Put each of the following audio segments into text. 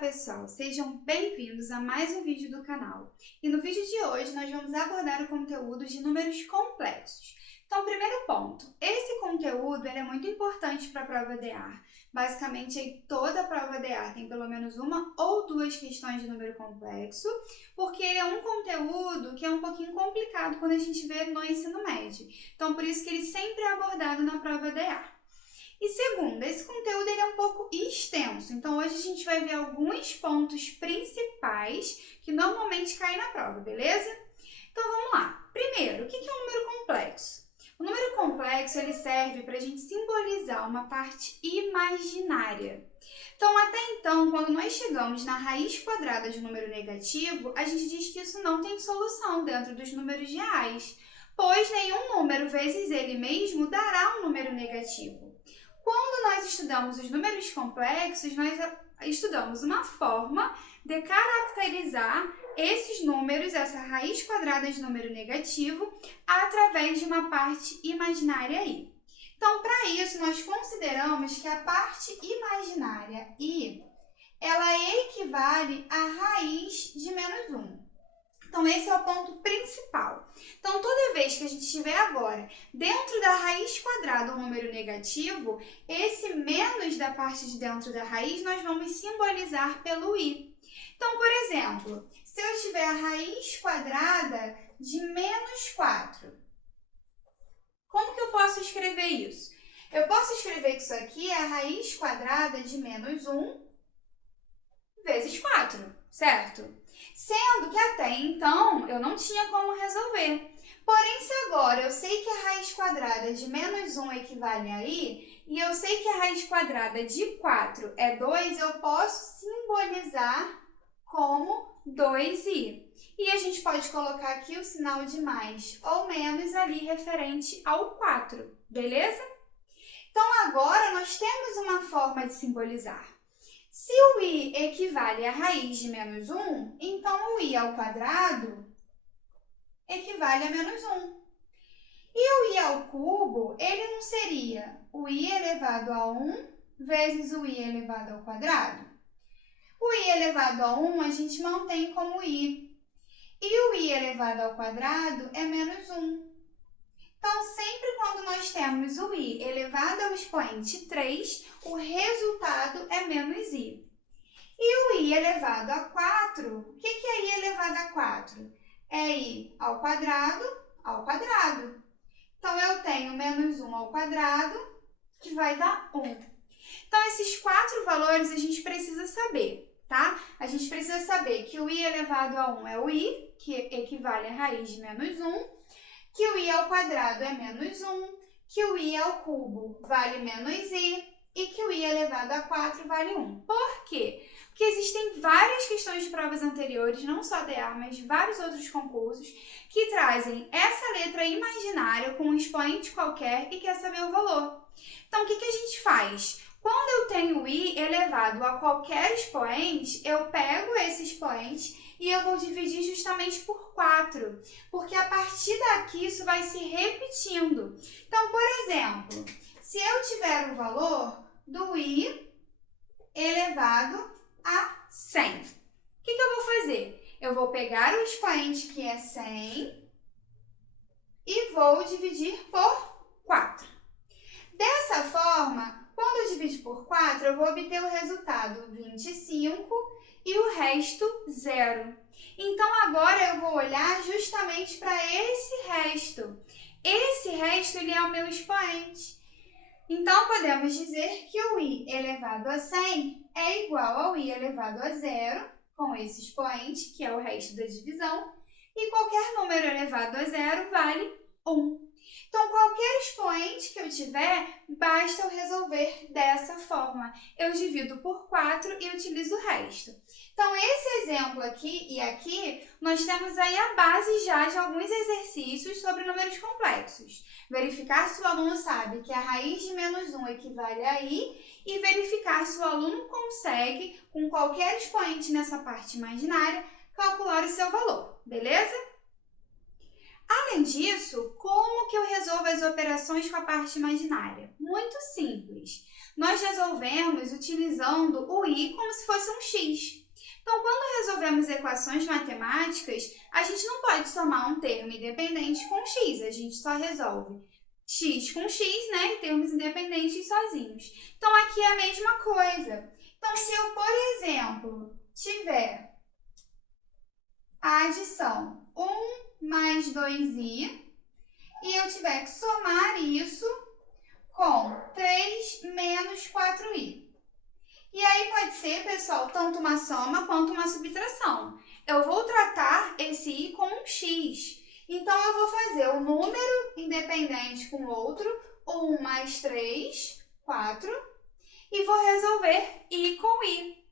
pessoal, sejam bem-vindos a mais um vídeo do canal. E no vídeo de hoje nós vamos abordar o conteúdo de números complexos. Então, primeiro ponto, esse conteúdo é muito importante para a prova EAD. Basicamente, toda a prova EAD tem pelo menos uma ou duas questões de número complexo, porque ele é um conteúdo que é um pouquinho complicado quando a gente vê no ensino médio. Então, por isso que ele sempre é abordado na prova EAD. E segundo, esse conteúdo ele é um pouco extenso, então hoje a gente vai ver alguns pontos principais que normalmente caem na prova, beleza? Então vamos lá. Primeiro, o que é um número complexo? O número complexo ele serve para a gente simbolizar uma parte imaginária. Então, até então, quando nós chegamos na raiz quadrada de um número negativo, a gente diz que isso não tem solução dentro dos números reais, pois nenhum número vezes ele mesmo dará um número negativo. Quando nós estudamos os números complexos, nós estudamos uma forma de caracterizar esses números, essa raiz quadrada de número negativo, através de uma parte imaginária i. Então, para isso, nós consideramos que a parte imaginária i, ela equivale à raiz de menos 1. Então, esse é o ponto principal. Então, toda vez que a gente estiver agora dentro da raiz quadrada um número negativo, esse menos da parte de dentro da raiz nós vamos simbolizar pelo i. Então, por exemplo, se eu tiver a raiz quadrada de menos 4, como que eu posso escrever isso? Eu posso escrever que isso aqui é a raiz quadrada de menos 1 vezes 4, certo? Sendo que até então eu não tinha como resolver. Porém, se agora eu sei que a raiz quadrada de menos 1 equivale a i, e eu sei que a raiz quadrada de 4 é 2, eu posso simbolizar como 2i. E a gente pode colocar aqui o sinal de mais ou menos ali referente ao 4, beleza? Então, agora nós temos uma forma de simbolizar. Se o i equivale à raiz de menos 1, então o i ao quadrado equivale a menos 1. E o i ao cubo, ele não seria o i elevado a 1 vezes o i elevado ao quadrado? O i elevado a 1 a gente mantém como i. E o i elevado ao quadrado é menos 1. Então, sempre quando nós temos o i elevado ao expoente 3, o resultado é menos i. E o i elevado a 4, o que é i elevado a 4? É i ao quadrado ao quadrado. Então, eu tenho menos 1 ao quadrado, que vai dar 1. Então, esses 4 valores a gente precisa saber, tá? A gente precisa saber que o i elevado a 1 é o i, que equivale à raiz de menos 1, que o i ao quadrado é menos 1, que o i ao cubo vale menos i e que o i elevado a 4 vale 1. Por quê? Porque existem várias questões de provas anteriores, não só DA, mas vários outros concursos, que trazem essa letra imaginária com um expoente qualquer e quer saber o valor. Então, o que a gente faz? Quando eu tenho i elevado a qualquer expoente, eu pego esse expoente e eu vou dividir justamente por 4, porque a partir daqui isso vai se repetindo. Então, por exemplo, se eu tiver o valor do i elevado a 100, o que eu vou fazer? Eu vou pegar o expoente que é 100 e vou dividir por 4. Dessa forma, quando eu dividir por 4, eu vou obter o resultado 25 e o resto 0. Então, agora eu vou olhar justamente para esse resto. Esse resto ele é o meu expoente. Então, podemos dizer que o i elevado a 100 é igual ao i elevado a 0, com esse expoente, que é o resto da divisão, e qualquer número elevado a 0 vale 1. Então, qualquer expoente que eu tiver, basta eu resolver dessa forma. Eu divido por 4 e utilizo o resto. Então, esse exemplo aqui e aqui, nós temos aí a base já de alguns exercícios sobre números complexos. Verificar se o aluno sabe que a raiz de menos 1 equivale a i e verificar se o aluno consegue, com qualquer expoente nessa parte imaginária, calcular o seu valor, beleza? Além disso, como que eu resolvo as operações com a parte imaginária? Muito simples. Nós resolvemos utilizando o i como se fosse um x. Então, quando resolvemos equações matemáticas, a gente não pode somar um termo independente com x, a gente só resolve x com x, né, em termos independentes sozinhos. Então, aqui é a mesma coisa. Então, se eu, por exemplo, tiver a adição 1 mais 2i e eu tiver que somar isso com 3 menos 4i. E aí pode ser, pessoal, tanto uma soma quanto uma subtração. Eu vou tratar esse i como um x. Então, eu vou fazer o número independente com o outro, 1 mais 3, 4, e vou resolver i com i.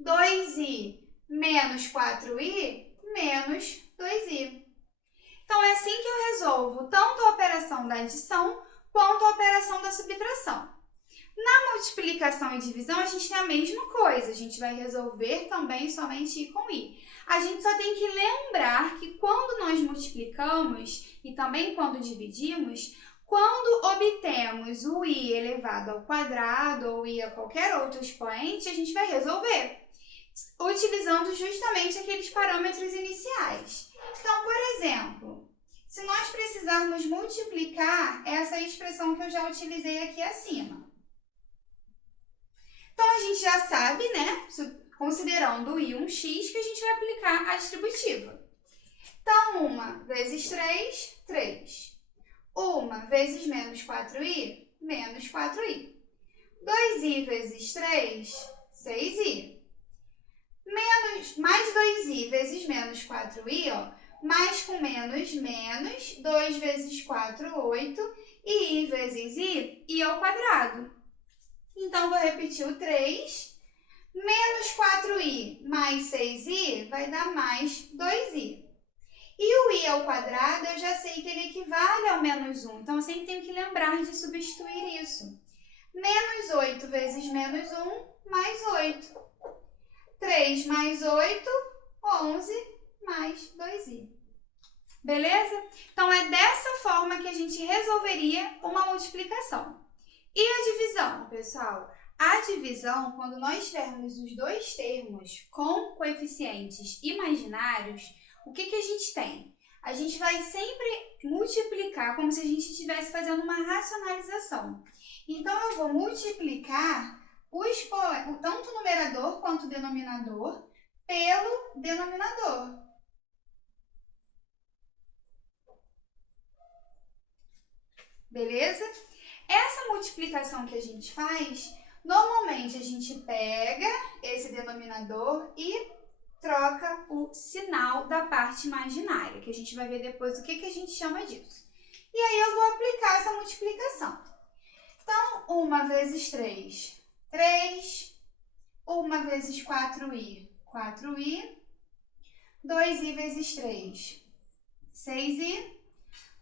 2i menos 4i menos 2i. Então, é assim que eu resolvo tanto a operação da adição quanto a operação da subtração. Na multiplicação e divisão, a gente tem a mesma coisa. A gente vai resolver também somente i com i. A gente só tem que lembrar que quando nós multiplicamos e também quando dividimos, quando obtemos o i elevado ao quadrado ou i a qualquer outro expoente, a gente vai resolver utilizando justamente aqueles parâmetros iniciais. Então, por exemplo, se nós precisarmos multiplicar essa expressão que eu já utilizei aqui acima. Então, a gente já sabe, né, considerando o i um x, que a gente vai aplicar a distributiva. Então, 1 vezes 3, 3. 1 vezes menos 4i, menos 4i. 2i vezes 3, 6i. Mais 2i vezes menos 4i, ó, mais com menos, menos, 2 vezes 4, 8, e i vezes i ao quadrado. Então, vou repetir o 3, menos 4i mais 6i vai dar mais 2i. E o i ao quadrado, eu já sei que ele equivale ao menos 1, então eu sempre tenho que lembrar de substituir isso. Menos 8 vezes menos 1, mais 8. 3 mais 8, 11, mais 2i. Beleza? Então, é dessa forma que a gente resolveria uma multiplicação. E a divisão, pessoal? A divisão, quando nós tivermos os dois termos com coeficientes imaginários, o que a gente tem? A gente vai sempre multiplicar como se a gente estivesse fazendo uma racionalização. Então, eu vou multiplicar tanto o numerador quanto o denominador pelo denominador. Beleza? Essa multiplicação que a gente faz, normalmente a gente pega esse denominador e troca o sinal da parte imaginária, que a gente vai ver depois o que a gente chama disso. E aí eu vou aplicar essa multiplicação. Então, 1 vezes 3, 3. 1 vezes 4i, 4i. 2i vezes 3, 6i.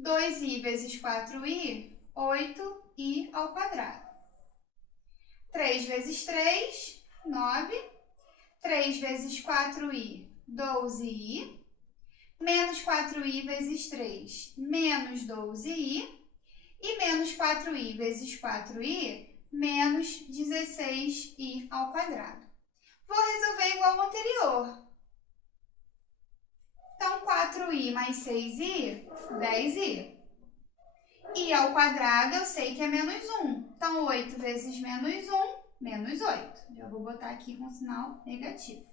2i vezes 4i, 8i ao quadrado. 3 vezes 3, 9. 3 vezes 4i, 12i. Menos 4i vezes 3, menos 12i. E menos 4i vezes 4i, menos 16i ao quadrado. Vou resolver igual ao anterior. Então, 4i mais 6i, 10i. I ao quadrado eu sei que é menos 1. Então, 8 vezes menos 1, menos 8. Já vou botar aqui com sinal negativo.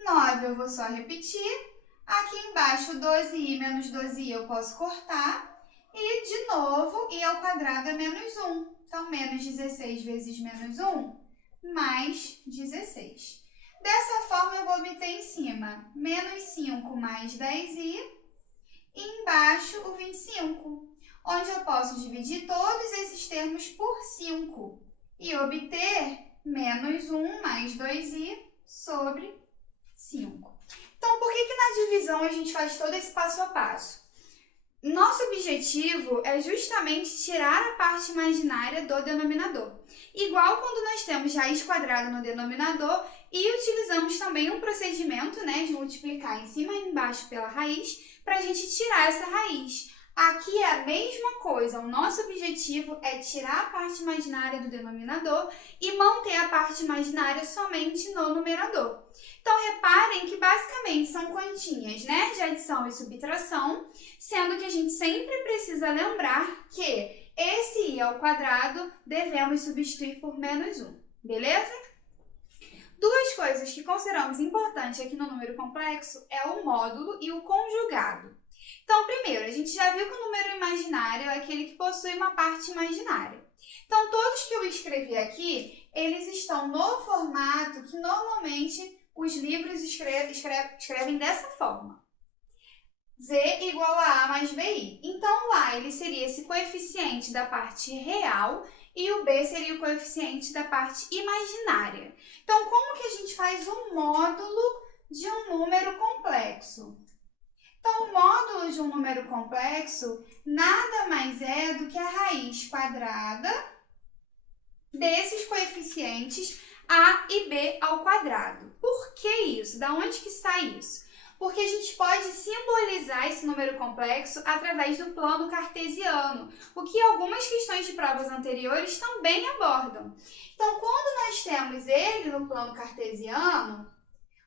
9 eu vou só repetir. Aqui embaixo, 12i menos 12i eu posso cortar. E, de novo, i ao quadrado é menos 1. Então, menos 16 vezes menos 1, mais 16. Dessa forma, eu vou obter em cima menos 5 mais 10i e embaixo o 25, onde eu posso dividir todos esses termos por 5 e obter menos 1 mais 2i sobre 5. Então, por que na divisão a gente faz todo esse passo a passo? Nosso objetivo é justamente tirar a parte imaginária do denominador. Igual quando nós temos raiz quadrada no denominador e utilizamos também um procedimento, né, de multiplicar em cima e embaixo pela raiz para a gente tirar essa raiz. Aqui é a mesma coisa, o nosso objetivo é tirar a parte imaginária do denominador e manter a parte imaginária somente no numerador. Então, reparem que basicamente são continhas, né, de adição e subtração, sendo que a gente sempre precisa lembrar que esse i ao quadrado devemos substituir por menos 1, beleza? Duas coisas que consideramos importantes aqui no número complexo é o módulo e o conjugado. Então, primeiro, a gente já viu que o número imaginário é aquele que possui uma parte imaginária. Então, todos que eu escrevi aqui, eles estão no formato que normalmente os livros escrevem dessa forma. Z igual a A mais BI. Então, lá ele seria esse coeficiente da parte real e o B seria o coeficiente da parte imaginária. Então, como que a gente faz o módulo de um número complexo? Então, o módulo de um número complexo nada mais é do que a raiz quadrada desses coeficientes A e B ao quadrado. Por que isso? Da onde que sai isso? Porque a gente pode simbolizar esse número complexo através do plano cartesiano, o que algumas questões de provas anteriores também abordam. Então, quando nós temos ele no plano cartesiano,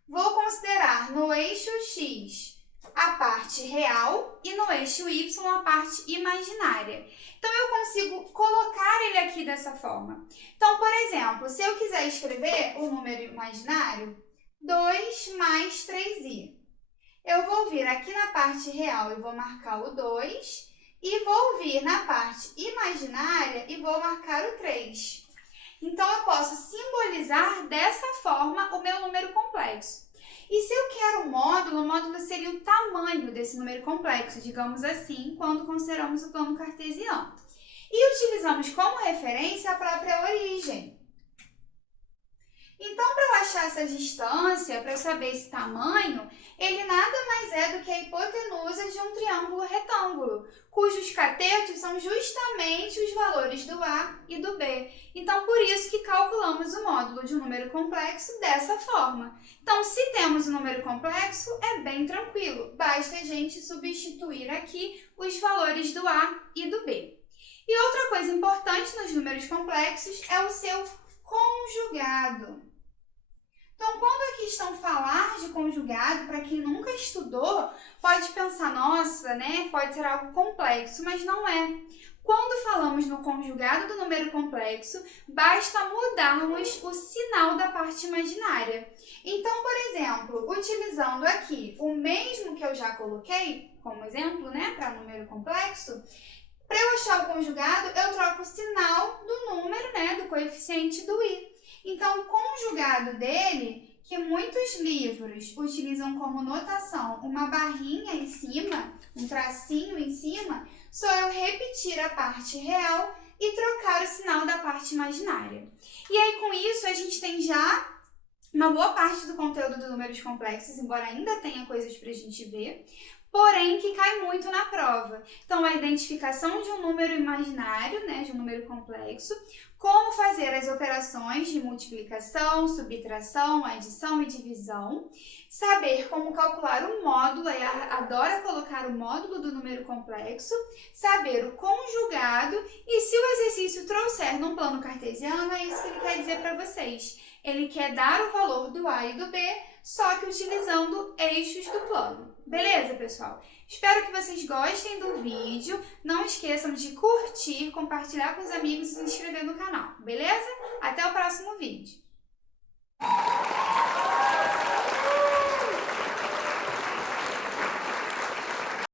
vou considerar no eixo x a parte real e no eixo y a parte imaginária. Então, eu consigo colocar ele aqui dessa forma. Então, por exemplo, se eu quiser escrever o número imaginário, 2 mais 3i. Eu vou vir aqui na parte real e vou marcar o 2, e vou vir na parte imaginária e vou marcar o 3. Então, eu posso simbolizar dessa forma o meu número complexo. E se eu quero um módulo, o módulo seria o tamanho desse número complexo, digamos assim, quando consideramos o plano cartesiano. E utilizamos como referência a própria origem. Então, para eu achar essa distância, para eu saber esse tamanho, ele nada mais é do que a hipotenusa de um triângulo retângulo, cujos catetos são justamente os valores do A e do B. Então, por isso que calculamos o módulo de um número complexo dessa forma. Então, se temos um número complexo, é bem tranquilo, basta a gente substituir aqui os valores do A e do B. E outra coisa importante nos números complexos é o seu conjugado. Então, quando aqui estão falar de conjugado, para quem nunca estudou, pode pensar, nossa, né, pode ser algo complexo, mas não é. Quando falamos no conjugado do número complexo, basta mudarmos o sinal da parte imaginária. Então, por exemplo, utilizando aqui o mesmo que eu já coloquei como exemplo, né, para número complexo, para eu achar o conjugado, eu troco o sinal do número, né, do coeficiente do i. Então, o conjugado dele, que muitos livros utilizam como notação uma barrinha em cima, um tracinho em cima, só eu repetir a parte real e trocar o sinal da parte imaginária. E aí, com isso, a gente tem já uma boa parte do conteúdo dos números complexos, embora ainda tenha coisas para a gente ver, porém que cai muito na prova. Então, a identificação de um número imaginário, né, de um número complexo, como fazer as operações de multiplicação, subtração, adição e divisão, saber como calcular o módulo, aí adora colocar o módulo do número complexo, saber o conjugado e se o exercício trouxer num plano cartesiano, é isso que ele quer dizer para vocês. Ele quer dar o valor do A e do B, só que utilizando eixos do plano. Beleza, pessoal? Espero que vocês gostem do vídeo. Não esqueçam de curtir, compartilhar com os amigos e se inscrever no canal, beleza? Até o próximo vídeo!